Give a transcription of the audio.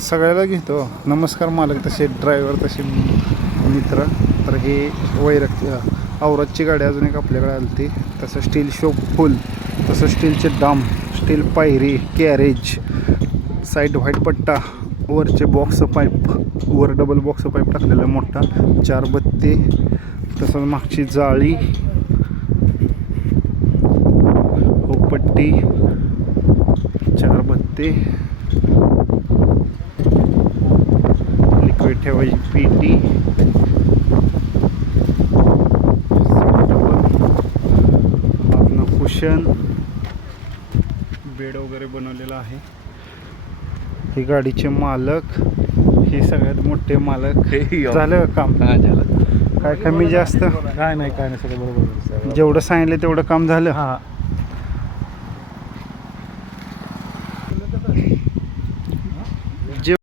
सगळ्याला घेतो. नमस्कार मालक, तसे ड्रायव्हर, तसे मित्र. तर हे औरतची गाडी अजून एक आपल्याकडे आली ती. तसं स्टील शॉप फुल, तसं स्टीलचे डाम, स्टील पायरी, कॅरेज, साईड व्हाईट पट्टा, वरचे बॉक्स पाईप, वर डबल बॉक्स पाईप टाकलेला मोठा, 4 बत्ती, तसंच मागची जाळी, हो पट्टी, 4 बत्ती, लिक्विड ठेवायची पेटी, आतनं कुशन, बेड वगैरे बनवलेला आहे. हे गाडीचे मालक, हे सगळ्यात मोठे मालक. झालं काम? काय कमी जास्त? काय नाही सगळं बरोबर. जेवढं सांगितलं तेवढं काम झालं. हां